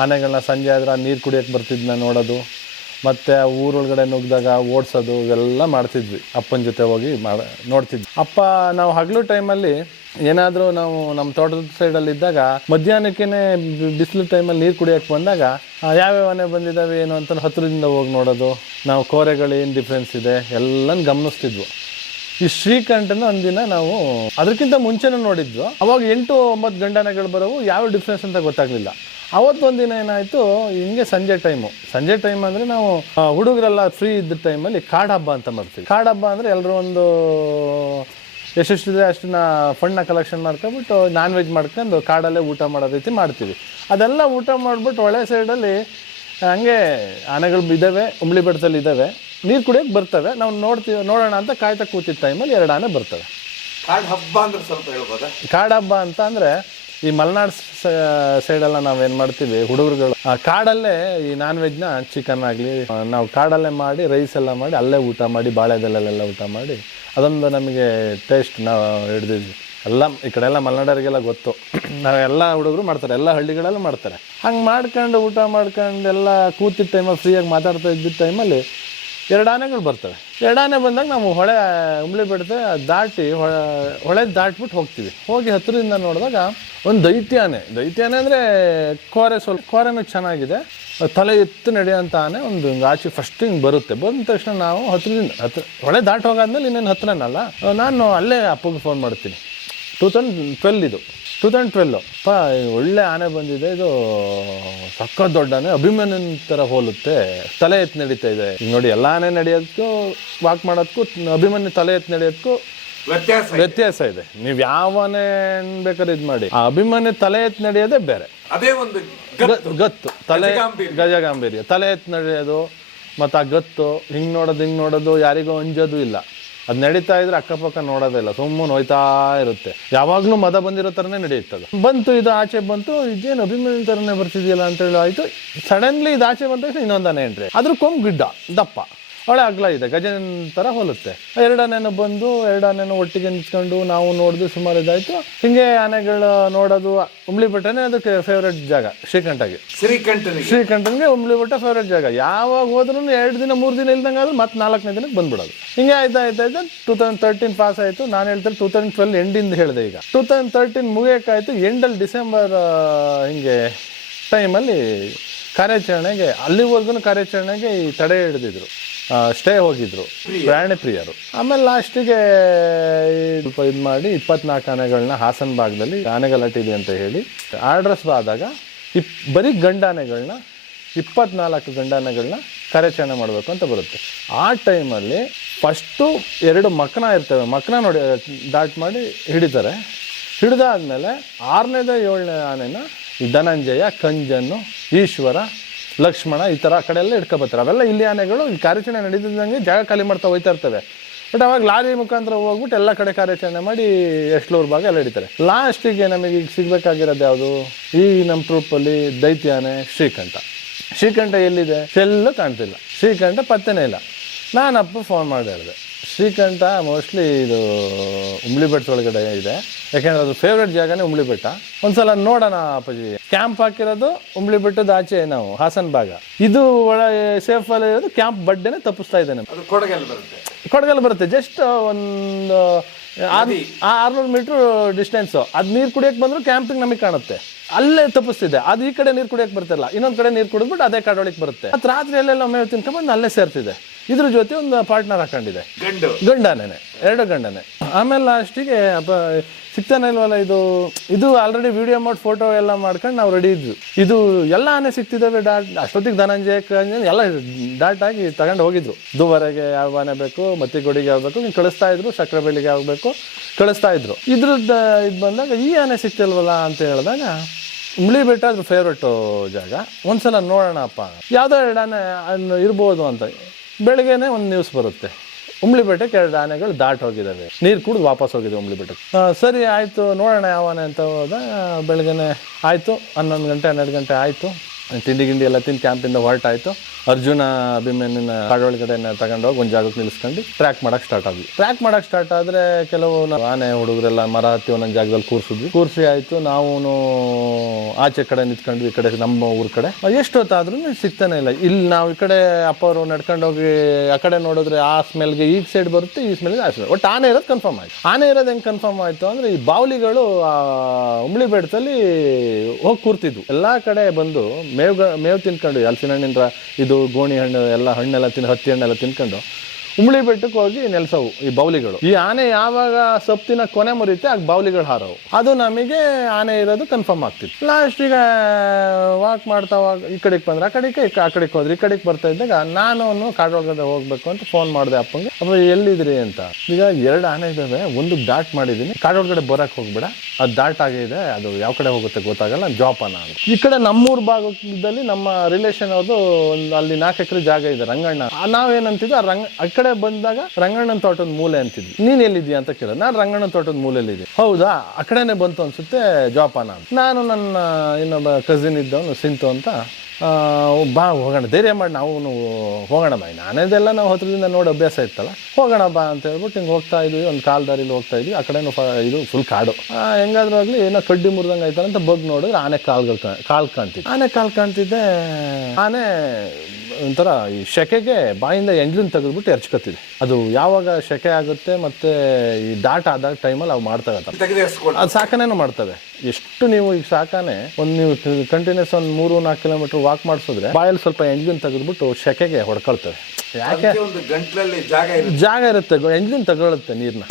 ಆನೆಗಳನ್ನ ಸಂಜೆ ಆದ್ರೆ ನೀರು ಕುಡಿಯೋಕ್ಕೆ ಬರ್ತಿದ್ನ ನೋಡೋದು. ಮತ್ತು ಊರೊಳಗಡೆ ನುಗ್ಗಿದಾಗ ಓಡಿಸೋದು ಇವೆಲ್ಲ ಮಾಡ್ತಿದ್ವಿ. ಅಪ್ಪನ ಜೊತೆ ಹೋಗಿ ಮಾಡ ನೋಡ್ತಿದ್ವಿ. ಅಪ್ಪ ನಾವು ಹಗಲು ಟೈಮಲ್ಲಿ ಏನಾದರೂ ನಾವು ನಮ್ಮ ತೋಟದ ಸೈಡಲ್ಲಿ ಇದ್ದಾಗ ಮಧ್ಯಾಹ್ನಕ್ಕೇ ಬಿಸಿಲು ಟೈಮಲ್ಲಿ ನೀರು ಕುಡಿಯೋಕ್ಕೆ ಬಂದಾಗ ಆ, ಯಾವ್ಯಾವ ಮನೆ ಬಂದಿದ್ದಾವೆ ಏನು ಅಂತ ಹತ್ತಿರದಿಂದ ಹೋಗಿ ನೋಡೋದು. ನಾವು ಕೋರೆಗಳು ಏನು ಡಿಫ್ರೆನ್ಸ್ ಇದೆ ಎಲ್ಲನೂ ಗಮನಿಸ್ತಿದ್ವು. ಈ ಶ್ರೀಕಂಠನ ಒಂದಿನ ನಾವು ಅದಕ್ಕಿಂತ ಮುಂಚೆನೂ ನೋಡಿದ್ವು. ಅವಾಗ ಎಂಟು ಒಂಬತ್ತು ಗಂಡನಗಳು ಬರೋವು ಯಾವ ಡಿಫ್ರೆನ್ಸ್ ಅಂತ ಗೊತ್ತಾಗ್ಲಿಲ್ಲ. ಅವತ್ತೊಂದು ದಿನ ಏನಾಯಿತು ಹಿಂಗೆ ಸಂಜೆ ಟೈಮು ಸಂಜೆ ಟೈಮ್ ಅಂದರೆ ನಾವು ಹುಡುಗರೆಲ್ಲ ಫ್ರೀ ಇದ್ದ ಟೈಮಲ್ಲಿ ಕಾಡ್ ಹಬ್ಬ ಅಂತ ಮಾಡ್ತೀವಿ. ಕಾಡ್ ಹಬ್ಬ ಅಂದರೆ ಎಲ್ಲರೂ ಒಂದು ಎಷ್ಟೆಷ್ಟಿದೆ ಅಷ್ಟನ್ನ ಫಂಡ್ನ ಕಲೆಕ್ಷನ್ ಮಾಡ್ಕೊಂಬಿಟ್ಟು ನಾನ್ ವೆಜ್ ಮಾಡ್ಕೊಂಡು ಕಾಡಲ್ಲೇ ಊಟ ಮಾಡೋ ರೀತಿ ಮಾಡ್ತೀವಿ. ಅದೆಲ್ಲ ಊಟ ಮಾಡಿಬಿಟ್ಟು ಒಳ್ಳೆ ಸೈಡಲ್ಲಿ ಹಂಗೆ ಆನೆಗಳು ಇದ್ದಾವೆ ಉಂಬ್ಳಿ ಬೆಟ್ಟದಲ್ಲಿ ಇದ್ದಾವೆ. ನೀರು ಕುಡಿಯೋಕೆ ಬರ್ತವೆ. ನಾವು ನೋಡ್ತೀವಿ ನೋಡೋಣ ಅಂತ ಕಾಯ್ತಾ ಕೂತಿದ್ದ ಟೈಮಲ್ಲಿ ಎರಡು ಆನೆ ಬರ್ತವೆ. ಕಾಡ್ ಹಬ್ಬ ಅಂದ್ರೆ ಸ್ವಲ್ಪ ಹೇಳ್ಬೋದಾ? ಕಾಡಹಬ್ಬ ಅಂತ ಅಂದರೆ ಈ ಮಲೆನಾಡು ಸೈಡೆಲ್ಲ ನಾವೇನು ಮಾಡ್ತೀವಿ, ಹುಡುಗರುಗಳು. ಕಾಡಲ್ಲೇ ಈ ನಾನ್ ವೆಜ್ನ ಚಿಕನ್ ಆಗಲಿ ನಾವು ಕಾಡಲ್ಲೇ ಮಾಡಿ ರೈಸ್ ಎಲ್ಲ ಮಾಡಿ, ಅಲ್ಲೇ ಊಟ ಮಾಡಿ, ಬಾಳೆದಲ್ಲೆಲ್ಲ ಊಟ ಮಾಡಿ, ಅದೊಂದು ನಮಗೆ ಟೇಸ್ಟ್ ನಾವು ಹಿಡ್ದಿದ್ವಿ. ಎಲ್ಲ ಈ ಕಡೆ ಎಲ್ಲ ಮಲೆನಾಡರಿಗೆಲ್ಲ ಗೊತ್ತು. ನಾವೆಲ್ಲ ಹುಡುಗರು ಮಾಡ್ತಾರೆ, ಎಲ್ಲ ಹಳ್ಳಿಗಳಲ್ಲೂ ಮಾಡ್ತಾರೆ. ಹಂಗೆ ಮಾಡ್ಕೊಂಡು ಊಟ ಮಾಡ್ಕೊಂಡು ಎಲ್ಲ ಕೂತಿದ್ದ ಟೈಮಲ್ಲಿ ಫ್ರೀಯಾಗಿ ಮಾತಾಡ್ತಾ ಇದ್ದಿದ್ದ ಟೈಮಲ್ಲಿ ಎರಡು ಆನೆಗಳು ಬರ್ತವೆ. ಎರಡು ಆನೆ ಬಂದಾಗ ನಾವು ಹೊಳೆ ಉಂಬ್ಳಿ ಬಿಡದೆ ದಾಟಿ ಹೊಳೆ ದಾಟ್ಬಿಟ್ಟು ಹೋಗ್ತೀವಿ. ಹೋಗಿ ಹತ್ತಿರದಿಂದ ನೋಡಿದಾಗ ಒಂದು ದೈತ್ಯ ಆನೆ ಅಂದರೆ ಕೋರೆ ಸ್ವಲ್ಪ ಕೋರೆನೂ ಚೆನ್ನಾಗಿದೆ. ತಲೆ ಎತ್ತು ನಡೆಯೋಂಥ ಆನೆ ಒಂದು ಆಚೆ ಫಸ್ಟ್ ಹಿಂಗೆ ಬರುತ್ತೆ. ಬಂದ ತಕ್ಷಣ ನಾವು ಹತ್ತಿರದಿಂದ ಹತ್ರ ಹೊಳೆ ದಾಟಿ ಹೋಗಾದ್ಮೇಲೆ ಇನ್ನೇನು ಹತ್ತಿರನಲ್ಲ. ನಾನು ಅಲ್ಲೇ ಅಪ್ಪಗೆ ಫೋನ್ ಮಾಡ್ತೀನಿ. ಟೂ ತೌಸಂಡ್ ಟ್ವೆಲ್ ಇದು. ಟೂ ತೌಸಂಡ್ ಟ್ವೆಲ್ಲು ಪ ಒಳ್ಳೆ ಆನೆ ಬಂದಿದೆ. ಇದು ಸಕ್ಕ ದೊಡ್ಡ ಆನೆ. ತರ ಥರ ಹೋಲುತ್ತೆ. ತಲೆ ಎತ್ತಿ ನಡೀತಾ ಇದೆ. ಈಗ ನೋಡಿ ಎಲ್ಲ ಆನೆ ನಡೆಯೋದಕ್ಕೂ ವಾಕ್ ಮಾಡೋದಕ್ಕೂ ಅಭಿಮನ್ಯು ತಲೆ ಎತ್ತು ನಡೆಯೋದಕ್ಕೂ ವ್ಯತ್ಯಾಸ. ವ್ಯತ್ಯಾಸ ಇದೆ. ನೀವು ಯಾವ ಆನೆ ಬೇಕಾದ್ರೆ ಇದು ಮಾಡಿ. ಆ ಅಭಿಮನ್ಯು ತಲೆ ಎತ್ತಿ ನಡೆಯೋದೇ ಬೇರೆ. ಅದೇ ಒಂದು ಗತ್ತು. ತಲೆ ಗಜ ಗಾಂಭೀರ್ಯ ತಲೆ ಎತ್ತು ನಡೆಯೋದು ಮತ್ತು ಆ ಗತ್ತು ಹಿಂಗೆ ನೋಡೋದು ಹಿಂಗೆ ನೋಡೋದು ಯಾರಿಗೂ ಅಂಜೋದು ಇಲ್ಲ. ಅದು ನಡೀತಾ ಇದ್ರೆ ಅಕ್ಕಪಕ್ಕ ನೋಡೋದೇ ಇಲ್ಲ, ಸುಮ್ಮನೆ ಹೋಯ್ತಾ ಇರುತ್ತೆ. ಯಾವಾಗಲೂ ಮದ ಬಂದಿರೋ ಥರನೇ ನಡೆಯುತ್ತದೆ. ಬಂತು, ಇದು ಆಚೆ ಬಂತು, ಇದೇನು ಅಭಿಮಾನಿ ಥರನೇ ಬರ್ತಿದೆಯಲ್ಲ ಅಂತೇಳಿ ಆಯಿತು. ಸಡನ್ಲಿ ಇದು ಆಚೆ ಬಂದ ಇನ್ನೊಂದನೇ ಎಂಟ್ರಿ ಅದ್ರ ಕೊಂಬ್ ಗಿಡ್ಡ, ದಪ್ಪ. ಒಳ್ಳೆ ಅಗ್ಲ ಇದೆ ಗಜನ ಥರ ಹೋಲುತ್ತೆ. ಎರಡನೇನು ಬಂದು ಎರಡನೇನು ಒಟ್ಟಿಗೆ ನಿಂತ್ಕೊಂಡು ನಾವು ನೋಡಿದ್ವಿ ಸುಮಾರು ಇದಾಯಿತು. ಹಿಂಗೆ ಆನೆಗಳು ನೋಡೋದು ಉಂಬ್ಳಿ ಬೆಟ್ಟನೇ ಅದಕ್ಕೆ ಫೇವ್ರೆಟ್ ಜಾಗ ಶ್ರೀಕಂಠಗೆ. ಶ್ರೀಕಂಠನಿಗೆ. ಶ್ರೀಕಂಠನ್ಗೆ ಉಂಬ್ಳಿ ಬೆಟ್ಟ ಫೇವ್ರೆಟ್ ಜಾಗ. ಯಾವಾಗ ಹೋದ್ರು ಎರಡು ದಿನ ಮೂರು ದಿನ ಇಲ್ದಂಗೆ ಆದ್ರೆ ಮತ್ತೆ ನಾಲ್ಕನೇ ದಿನಕ್ಕೆ ಬಂದ್ಬಿಡೋದು. ಹಿಂಗೆ ಆಯ್ತಾ ಆಯ್ತಾ ಆಯ್ತಾ ಟೂ ತೌಸಂಡ್ ತರ್ಟೀನ್ ಪಾಸ್ ಆಯಿತು. ನಾನು ಹೇಳ್ತಾರೆ ಟೂ ತೌಸಂಡ್ ಟ್ವೆಲ್ ಎಂಡಿಂದ ಹೇಳಿದೆ ಈಗ. ಟೂ ತೌಸಂಡ್ ತರ್ಟೀನ್ ಮುಗಿಯೋಕ್ಕಾಯಿತು ಎಂಡಲ್ಲಿ ಡಿಸೆಂಬರ್ ಹಿಂಗೆ ಟೈಮಲ್ಲಿ ಕಾರ್ಯಾಚರಣೆಗೆ ಅಲ್ಲಿವರೆಗೂ ಕಾರ್ಯಾಚರಣೆಗೆ ಈ ತಡೆ ಹಿಡಿದಿದ್ರು. ಸ್ಟೇ ಹೋಗಿದ್ರು. ಪ್ರಾಣಿ ಪ್ರಿಯರು. ಆಮೇಲೆ ಲಾಸ್ಟಿಗೆ ಸ್ವಲ್ಪ ಇದು ಮಾಡಿ ಇಪ್ಪತ್ನಾಲ್ಕು ಆನೆಗಳನ್ನ ಹಾಸನ ಭಾಗದಲ್ಲಿ ಆನೆಗಲಾಟ ಇದೆ ಅಂತ ಹೇಳಿ ಆರ್ಡ್ರಸ್ ಆದಾಗ ಇಪ್ ಬರೀ ಗಂಡಾನೆಗಳನ್ನ ಇಪ್ಪತ್ನಾಲ್ಕು ಗಂಡಾನೆಗಳನ್ನ ಕಾರ್ಯಾಚರಣೆ ಮಾಡಬೇಕು ಅಂತ ಬರುತ್ತೆ. ಆ ಟೈಮಲ್ಲಿ ಫಸ್ಟು ಎರಡು ಮಕ್ಕನ ಇರ್ತವೆ. ಮಕ್ಕನ ನೋಡಿ ದಾಟ್ ಮಾಡಿ ಹಿಡಿತಾರೆ. ಹಿಡಿದಾದ್ಮೇಲೆ ಆರನೇದ ಏಳನೇ ಆನೆನ ಧನಂಜಯ ಕಂಜನ್ನು ಈಶ್ವರ ಲಕ್ಷ್ಮಣ ಈ ಥರ ಆ ಕಡೆ ಎಲ್ಲ ಇಟ್ಕೊಬತ್ತಾರೆ ಅವೆಲ್ಲ ಇಲ್ಲಿ ಆನೆಗಳು, ಈ ಕಾರ್ಯಾಚರಣೆ ನಡೀತಿದ್ದಂಗೆ ಜಾಗ ಖಾಲಿ ಮಾಡ್ತಾ ಹೋಯ್ತಾ ಇರ್ತವೆ. ಬಟ್ ಅವಾಗ ಲಾರಿ ಮುಖಾಂತರ ಹೋಗ್ಬಿಟ್ಟು ಎಲ್ಲ ಕಡೆ ಕಾರ್ಯಾಚರಣೆ ಮಾಡಿ ಎಷ್ಟಲೂರು ಭಾಗ ಎಲ್ಲ ಹಿಡಿತಾರೆ. ಲಾಸ್ಟಿಗೆ ನಮಗೆ ಈಗ ಸಿಗ್ಬೇಕಾಗಿರೋದು ಯಾವುದು? ಈ ನಮ್ಮ ಟ್ರೂಪಲ್ಲಿ ದೈತ್ಯಾನೆ ಶ್ರೀಕಂಠ. ಶ್ರೀಕಂಠ ಎಲ್ಲಿದೆ? ಎಲ್ಲ ಕಾಣ್ತಿಲ್ಲ. ಶ್ರೀಕಂಠ ಪತ್ತೆನೇ ಇಲ್ಲ. ನಾನಪ್ಪ ಫೋನ್ ಮಾಡಿದೆ ಶ್ರೀಕಂಠ ಮೋಸ್ಟ್ಲಿ ಇದು ಉಂಬ್ಳಿ ಒಳಗಡೆ ಇದೆ. ಯಾಕೆಂದ್ರೆ ಅದು ಫೇವ್ರೇಟ್ ಜಾಗನೇ ಉಂಬ್ಳಿ ಬೆಟ್ಟ ಒಂದ್ಸಲ ನೋಡೋಣ ಅಪ್ಪಾಜಿ. ಕ್ಯಾಂಪ್ ಹಾಕಿರೋದು ಉಂಬ್ಳಿ ಬೆಟ್ಟದ ಆಚೆ ನಾವು ಹಾಸನ್ ಭಾಗ. ಇದು ಒಳ ಸೇಫ್ ಅಲ್ಲಿ ಇರೋದು ಕ್ಯಾಂಪ್ ಬಡ್ಡೆನೆ ತಪ್ಪಿಸ್ತಾ ಇದ್ದಾನೆ. ಅದು ಕೊಡಗಲ್ಲಿ ಬರುತ್ತೆ. ಜಸ್ಟ್ ಒಂದು ಆರ್ನೂರು ಮೀಟರ್ ಡಿಸ್ಟೆನ್ಸು ಅದು ನೀರು ಕುಡಿಯೋಕೆ ಬಂದರೂ ಕ್ಯಾಂಪಿಂಗ್ ನಮಗೆ ಕಾಣುತ್ತೆ. ಅಲ್ಲೇ ತಪ್ಪಿಸ್ತಿದೆ. ಅದು ಈ ಕಡೆ ನೀರು ಕುಡಿಯೋಕೆ ಬರ್ತಿಲ್ಲ ಇನ್ನೊಂದು ಕಡೆ ನೀರು ಕುಡಿದ್ಬಿಟ್ಟು ಅದೇ ಕಾಡೊಳಗೆ ಬರುತ್ತೆ. ಮತ್ತು ರಾತ್ರಿ ಎಲ್ಲೆಲ್ಲ ಮೇವು ತಿನ್ಕೊಂಡ್ಬಂದು ಅಲ್ಲೇ ಸೇರ್ತಿದೆ. ಇದ್ರ ಜೊತೆ ಒಂದು ಪಾರ್ಟ್ನರ್ ಹಾಕೊಂಡಿದೆ. ಗಂಡು. ಗಂಡನೇನೆ ಎರಡು ಗಂಡನೇ. ಆಮೇಲೆ ಲಾಸ್ಟಿಗೆ ಅಪ್ಪ ಸಿಗ್ತಾನೆ ಇಲ್ವಲ್ಲ ಇದು? ಇದು ಆಲ್ರೆಡಿ ವಿಡಿಯೋ ಮಾಡಿ ಫೋಟೋ ಎಲ್ಲ ಮಾಡ್ಕೊಂಡು ನಾವು ರೆಡಿ ಇದ್ವಿ. ಇದು ಎಲ್ಲ ಆನೆ ಸಿಗ್ತಿದ್ದಾವೆ ಡಾಟ್ ಅಷ್ಟೊತ್ತಿಗೆ ಧನಂಜಯ ಎಲ್ಲ ಡಾಟ್ ಆಗಿ ತಗೊಂಡು ಹೋಗಿದ್ರು. ದುವರೆಗೆ ಯಾವ ಆನೆ ಬೇಕು ಮತ್ತಿಗೊಡಿಗೆ ಯಾವ ಬೇಕು ನೀವು ಕಳಿಸ್ತಾ ಇದ್ರು ಸಕ್ಕರೆಬೆಳ್ಳಿಗೆ ಯಾವ ಬೇಕು ಕಳಿಸ್ತಾ ಇದ್ರು. ಇದ್ರದ್ದು ಇದು ಬಂದಾಗ ಈ ಆನೆ ಸಿಗ್ತಿಲ್ವಲ್ಲ ಅಂತ ಹೇಳಿದಾಗ ಮುಳಿ ಬೆಟ್ಟ ಅದ್ರ ಫೇವ್ರೇಟು ಜಾಗ. ಒಂದ್ಸಲ ನೋಡೋಣಪ್ಪ. ಯಾವುದೋ ಎರಡು ಆನೆ ಅನ್ನು ಇರ್ಬೋದು ಅಂತ. ಬೆಳಗ್ಗೆನೆ ಒಂದು ನ್ಯೂಸ್ ಬರುತ್ತೆ. ಉಂಬ್ಳಿ ಎರಡು ಆನೆಗಳು ದಾಟ್ ಹೋಗಿದ್ದಾವೆ ನೀರು ಕುಡಿದು ವಾಪಸ್ ಹೋಗಿದೆ ಉಂಬ್ಳಿ ಸರಿ, ಆಯಿತು, ನೋಡೋಣ ಯಾವ ಆನೆ ಅಂತ ಹೋದ, ಬೆಳಗ್ಗೆನೆ ಆಯಿತು, ಹನ್ನೊಂದು ಗಂಟೆ, ಹನ್ನೆರಡು ಗಂಟೆ ಆಯಿತು. ತಿಂಡಿ ಗಿಂಡಿ ಎಲ್ಲ ತಿಂದು ಕ್ಯಾಂಪಿಂದ ಹೊರಟಾಯಿತು. ಅರ್ಜುನ ಅಭಿಮನ್ಯನ ಕಾಡೊಳಗಡೆ ತಗೊಂಡೋಗಿ ಒಂದು ಜಾಗಕ್ಕೆ ನಿಲ್ಲಿಸ್ಕೊಂಡು ಟ್ರ್ಯಾಕ್ ಮಾಡೋಕೆ ಸ್ಟಾರ್ಟ್ ಆದ್ವಿ. ಟ್ರ್ಯಾಕ್ ಮಾಡೋಕೆ ಸ್ಟಾರ್ಟ್ ಆದರೆ ಕೆಲವು ಆನೆ, ಹುಡುಗರೆಲ್ಲ ಮರ ಹತ್ತಿ ಒಂದೊಂದು ಜಾಗದಲ್ಲಿ ಕೂರಿಸಿದ್ವಿ. ಕೂರಿಸಿ ಆಯಿತು ನಾವು ಆಚೆ ಕಡೆ ನಿಂತ್ಕೊಂಡ್ವಿ ಈ ಕಡೆ ನಮ್ಮ ಊರ ಕಡೆ ಎಷ್ಟೊತ್ತಾದ್ರೂ ಸಿಗ್ತಾನೆ ಇಲ್ಲ. ಇಲ್ಲಿ ನಾವು ಈ ಕಡೆ ಅಪ್ಪ ಅವರು ನಡ್ಕೊಂಡೋಗಿ ಆ ಕಡೆ ನೋಡಿದ್ರೆ ಆ ಸ್ಮೆಲ್ಗೆ ಈ ಸೈಡ್ ಬರುತ್ತೆ, ಈ ಸ್ಮೆಲ್ಗೆ ಆ ಸೈಡ್ ಒಟ್ಟು ಆನೆ ಇರೋದು ಕನ್ಫರ್ಮ್ ಆಯ್ತು. ಆನೆ ಇರೋದು ಹೆಂಗೆ ಕನ್ಫರ್ಮ್ ಆಯಿತು ಅಂದರೆ ಈ ಬಾವಲಿಗಳು ಉಂಬ್ಳಿ ಬೆಟ್ಟದಲ್ಲಿ ಹೋಗಿ ಕೂರ್ತಿದ್ವು. ಎಲ್ಲ ಕಡೆ ಬಂದು ಮೇವು ಮೇವು ತಿನ್ಕೊಂಡು ಹಲಸಿನ ಹಣ್ಣಿನ ಇದು ಗೋಣಿ ಹಣ್ಣು ಎಲ್ಲ ಹಣ್ಣೆಲ್ಲ ತಿನ್ ಹತ್ತಿ ಹಣ್ಣೆಲ್ಲ ತಿನ್ಕೊಂಡು. ಉಮ್ಳಿ ಬೆಟ್ಟಕ್ಕೆ ಹೋಗಿ ನೆಲೆಸವು ಈ ಬೌಲಿಗಳು. ಈ ಆನೆ ಯಾವಾಗ ಸಪ್ತಿನ ಕೊನೆ ಮುರಿಯುತ್ತೆ, ಆಗ ಬೌಲಿಗಳು ಹಾರವು. ಅದು ನಮಗೆ ಆನೆ ಇರೋದು ಕನ್ಫರ್ಮ್ ಆಗ್ತಿತ್ತು. ಲಾಸ್ಟ್ ಈಗ ವಾಕ್ ಮಾಡ್ತಾ ಈ ಕಡೆಗೆ ಬಂದ್ರೆ, ಆ ಕಡೆಗೆ ಆ ಕಡೆಗೆ ಹೋದ್ರೆ, ಈ ಕಡೆಗೆ ಬರ್ತಾ ಇದ್ದಾಗ ನಾನು ಕಾಡೊಳಗಡೆ ಹೋಗ್ಬೇಕು ಅಂತ ಫೋನ್ ಮಾಡಿದೆ ಅಪ್ಪಂಗೆ. ಅಪ್ಪ, ಎಲ್ಲಿದ್ರಿ ಅಂತ. ಈಗ ಎರಡು ಆನೆ ಇದಾವೆ, ಒಂದು ದಾಟ್ ಮಾಡಿದ್ದೀನಿ. ಕಾಡೊಳಗಡೆ ಬರಕ್ ಹೋಗ್ಬೇಡ. ಅದು ಡಾಟ್ ಆಗಿದೆ ಅದು ಯಾವ ಕಡೆ ಹೋಗುತ್ತೆ ಗೊತ್ತಾಗಲ್ಲ, ಜೋಪಾನ ಈ ಕಡೆ ನಮ್ಮೂರ್ ಭಾಗದಲ್ಲಿ ನಮ್ಮ ರಿಲೇಷನ್ ಅವರು ಅಲ್ಲಿ ನಾಲ್ಕು ಎಕರೆ ಜಾಗ ಇದೆ, ರಂಗಣ್ಣ. ನಾವೇನಂತಿದ್ವಿ, ಆ ರಂಗ ಕಡೆ ಬಂದಾಗ ರಂಗಣ್ಣನ ತೋಟದ ಮೂಲೆ ಅಂತಿದ್ವಿ. ನೀನ್ ಎಲ್ಲಿದ್ಯಾ ಅಂತ ಕೇಳ ನಾನು ರಂಗಣ್ಣನ ತೋಟದ ಮೂಲೆಯಲ್ಲಿದ್ದೆ ಹೌದಾ? ಆ ಕಡೆನೆ ಬಂತು ಅನ್ಸುತ್ತೆ ಜೋಪಾನ ಅಂತ. ನಾನು ನನ್ನ ಇನ್ನೊಬ್ಬ ಕಸಿನ್ ಇದ್ದವನು ಸಿಂತು ಅಂತ. ಬಾ, ಹೋಗೋಣ. ಧೈರ್ಯ ಮಾಡಿ ನಾವು ಹೋಗೋಣ ಬಾಯಿ. ನಾನೇದೆಲ್ಲ ನಾವು ಹತ್ರದಿಂದ ನೋಡಿ ಅಭ್ಯಾಸ ಇತ್ತಲ್ಲ. ಹೋಗೋಣ ಬಾ ಅಂತ ಹೇಳ್ಬಿಟ್ಟು ಹಿಂಗೆ ಹೋಗ್ತಾ ಇದ್ವಿ. ಒಂದು ಕಾಲ್ದಾರಿಲಿ ಹೋಗ್ತಾ ಇದ್ವಿ. ಆ ಕಡೆನೂ ಇದು ಫುಲ್ ಕಾಡು. ಹೆಂಗಾದ್ರೂ ಆಗಲಿ ಏನೋ ಕಡ್ಡಿ ಮುರಿದಂಗೆ ಆಯ್ತಾರ ಅಂತ ಬಗ್ ನೋಡಿದ್ರೆ ಆನೆ ಕಾಲ್ಗಳು ಕಾಲು ಕಾಲ್ ಕಾಣ್ತಿದ್ದೆ ಆನೆ ಕಾಲು ಕಾಣ್ತಿದ್ದೆ. ಆನೆ ಒಂಥರ ಈ ಶೆಕೆಗೆ ಬಾಯಿಂದ ಎಂಜ್ಲಿನ ತೆಗೆದ್ಬಿಟ್ಟು ಎರ್ಚ್ಕೊತಿದೆ ಅದು ಯಾವಾಗ ಶೆಕೆ ಆಗುತ್ತೆ ಮತ್ತೆ ಈ ಡಾಟ್ ಆದಾಗ ಟೈಮಲ್ಲಿ ಅವು ಮಾಡ್ತಾ ಇರ್ತಾರೆ ಅದು ಸಾಕಣೆನೂ ಮಾಡ್ತವೆ. ಎಷ್ಟು ನೀವು ಈಗ ಸಾಕಾನೆ ಒಂದು ನೀವು ಕಂಟಿನ್ಯೂಸ್ ಒಂದು ಮೂರು ನಾಲ್ಕು ಕಿಲೋಮೀಟರ್ ವಾಕ್ ಮಾಡಿಸಿದ್ರೆ ಬಾಯಲ್ಲಿ ಸ್ವಲ್ಪ ಎಂಜಿನ್ ತೆಗೆದ್ಬಿಟ್ಟು ಶೆಕೆಗೆ ಹೊಡ್ಕೊಳ್ತವೆ. ಯಾಕೆ? ಒಂದು ಗಂಟ್ಲಲ್ಲಿ ಜಾಗ ಇರುತ್ತೆ. ಜಾಗ ಇರುತ್ತೆ. ಎಂಜಿನ್ ತಗೊಳುತ್ತೆ ನೀರನ್ನ